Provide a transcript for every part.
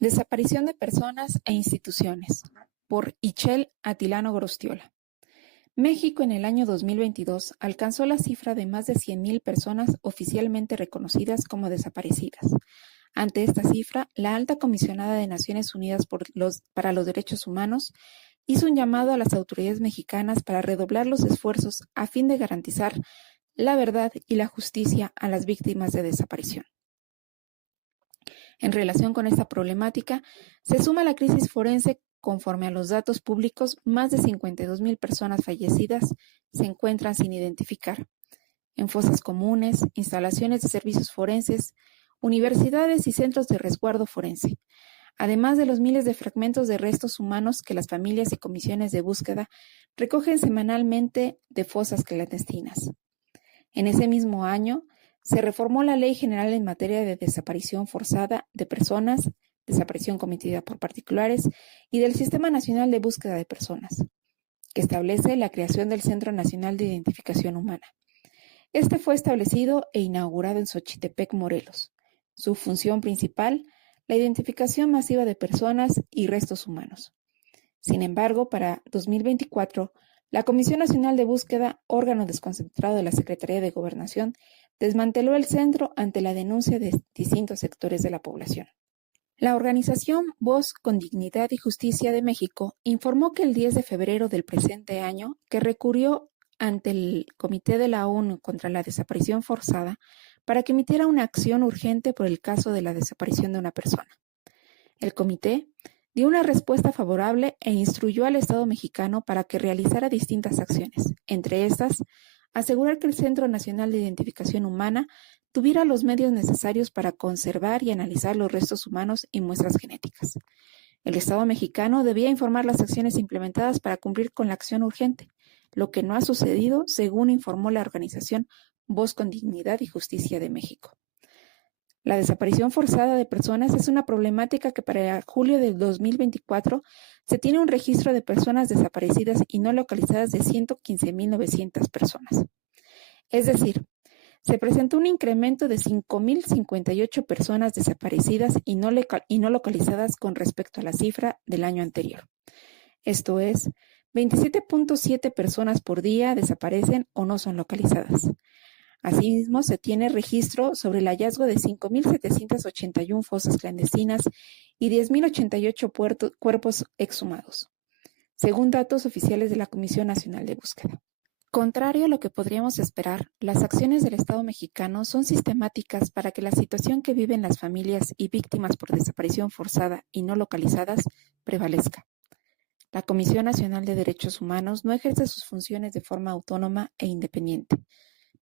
Desaparición de personas e instituciones, por Ichel Atilano Grostiola. México en el año 2022 alcanzó la cifra de más de 100,000 personas oficialmente reconocidas como desaparecidas. Ante esta cifra, la Alta Comisionada de Naciones Unidas para los Derechos Humanos hizo un llamado a las autoridades mexicanas para redoblar los esfuerzos a fin de garantizar la verdad y la justicia a las víctimas de desaparición. En relación con esta problemática, se suma la crisis forense. Conforme a los datos públicos, más de 52,000 personas fallecidas se encuentran sin identificar, en fosas comunes, instalaciones de servicios forenses, universidades y centros de resguardo forense, además de los miles de fragmentos de restos humanos que las familias y comisiones de búsqueda recogen semanalmente de fosas clandestinas. En ese mismo año, se reformó la Ley General en materia de desaparición forzada de personas, desaparición cometida por particulares y del Sistema Nacional de Búsqueda de Personas, que establece la creación del Centro Nacional de Identificación Humana. Este fue establecido e inaugurado en Xochitepec, Morelos. Su función principal, la identificación masiva de personas y restos humanos. Sin embargo, para 2024, la Comisión Nacional de Búsqueda, órgano desconcentrado de la Secretaría de Gobernación, desmanteló el centro ante la denuncia de distintos sectores de la población. La organización Voz con Dignidad y Justicia de México informó que el 10 de febrero del presente año que recurrió ante el Comité de la ONU contra la Desaparición Forzada para que emitiera una acción urgente por el caso de la desaparición de una persona. El comité dio una respuesta favorable e instruyó al Estado mexicano para que realizara distintas acciones, entre estas, asegurar que el Centro Nacional de Identificación Humana tuviera los medios necesarios para conservar y analizar los restos humanos y muestras genéticas. El Estado mexicano debía informar las acciones implementadas para cumplir con la acción urgente, lo que no ha sucedido, según informó la organización Voz con Dignidad y Justicia de México. La desaparición forzada de personas es una problemática que para julio del 2024 se tiene un registro de personas desaparecidas y no localizadas de 115,900 personas. Es decir, se presentó un incremento de 5,058 personas desaparecidas y no localizadas con respecto a la cifra del año anterior. Esto es, 27.7 personas por día desaparecen o no son localizadas. Asimismo, se tiene registro sobre el hallazgo de 5,781 fosas clandestinas y 10,088 cuerpos exhumados, según datos oficiales de la Comisión Nacional de Búsqueda. Contrario a lo que podríamos esperar, las acciones del Estado mexicano son sistemáticas para que la situación que viven las familias y víctimas por desaparición forzada y no localizadas prevalezca. La Comisión Nacional de Derechos Humanos no ejerce sus funciones de forma autónoma e independiente.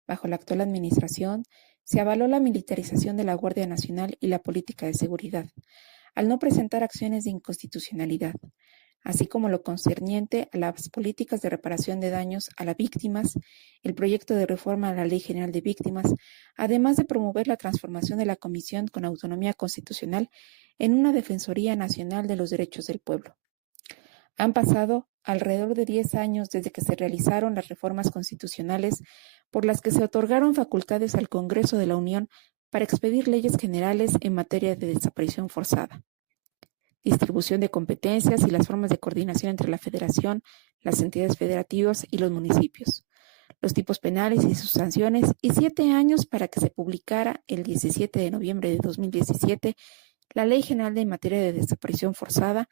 Bajo la actual administración, se avaló la militarización de la Guardia Nacional y la política de seguridad, al no presentar acciones de inconstitucionalidad, así como lo concerniente a las políticas de reparación de daños a las víctimas, el proyecto de reforma a la Ley General de Víctimas, además de promover la transformación de la Comisión con autonomía constitucional en una Defensoría Nacional de los Derechos del Pueblo. Han pasado alrededor de 10 años desde que se realizaron las reformas constitucionales por las que se otorgaron facultades al Congreso de la Unión para expedir leyes generales en materia de desaparición forzada, distribución de competencias y las formas de coordinación entre la Federación, las entidades federativas y los municipios, los tipos penales y sus sanciones, y 7 años para que se publicara el 17 de noviembre de 2017 la Ley General en materia de desaparición forzada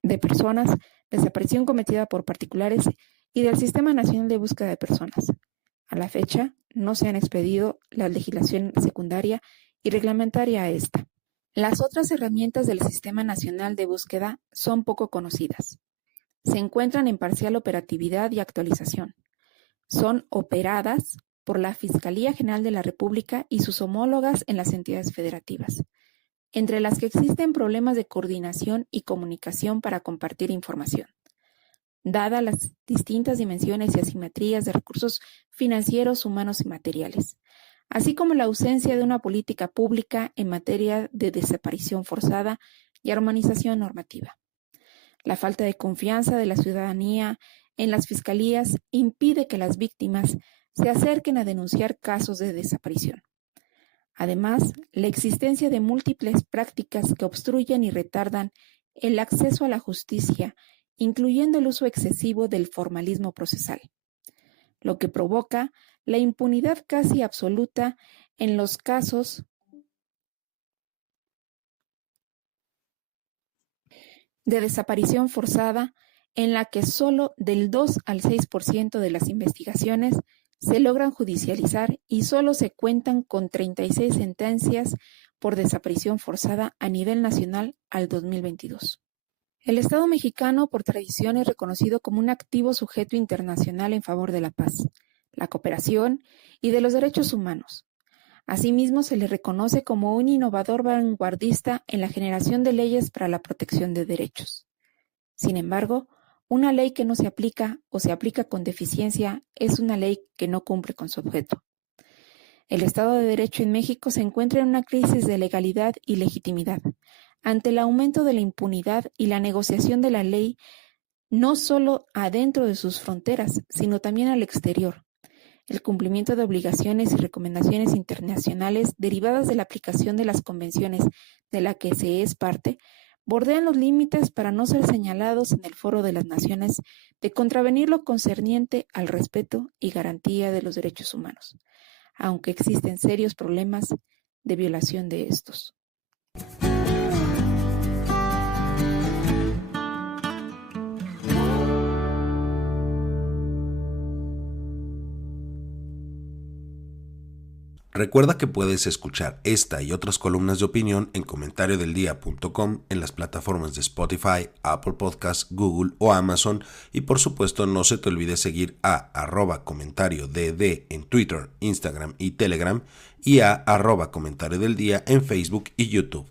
de personas, desaparición cometida por particulares y del Sistema Nacional de Búsqueda de Personas. A la fecha, no se han expedido la legislación secundaria y reglamentaria a esta. Las otras herramientas del Sistema Nacional de Búsqueda son poco conocidas. Se encuentran en parcial operatividad y actualización. Son operadas por la Fiscalía General de la República y sus homólogas en las entidades federativas, entre las que existen problemas de coordinación y comunicación para compartir información, dadas las distintas dimensiones y asimetrías de recursos financieros, humanos y materiales, así como la ausencia de una política pública en materia de desaparición forzada y armonización normativa. La falta de confianza de la ciudadanía en las fiscalías impide que las víctimas se acerquen a denunciar casos de desaparición. Además, la existencia de múltiples prácticas que obstruyen y retardan el acceso a la justicia, incluyendo el uso excesivo del formalismo procesal, lo que provoca la impunidad casi absoluta en los casos de desaparición forzada, en la que solo del 2 al 6% de las investigaciones se logran judicializar y solo se cuentan con 36 sentencias por desaparición forzada a nivel nacional al 2022. El Estado mexicano, por tradición, es reconocido como un activo sujeto internacional en favor de la paz, la cooperación y de los derechos humanos. Asimismo, se le reconoce como un innovador vanguardista en la generación de leyes para la protección de derechos. Sin embargo, una ley que no se aplica o se aplica con deficiencia es una ley que no cumple con su objeto. El Estado de Derecho en México se encuentra en una crisis de legalidad y legitimidad, ante el aumento de la impunidad y la negociación de la ley no solo adentro de sus fronteras, sino también al exterior. El cumplimiento de obligaciones y recomendaciones internacionales derivadas de la aplicación de las convenciones de la que se es parte bordean los límites para no ser señalados en el Foro de las Naciones de contravenir lo concerniente al respeto y garantía de los derechos humanos, aunque existen serios problemas de violación de estos. Recuerda que puedes escuchar esta y otras columnas de opinión en comentariodeldia.com, en las plataformas de Spotify, Apple Podcasts, Google o Amazon, y por supuesto no se te olvide seguir a @comentariodd en Twitter, Instagram y Telegram, y a @comentariodeldia en Facebook y YouTube.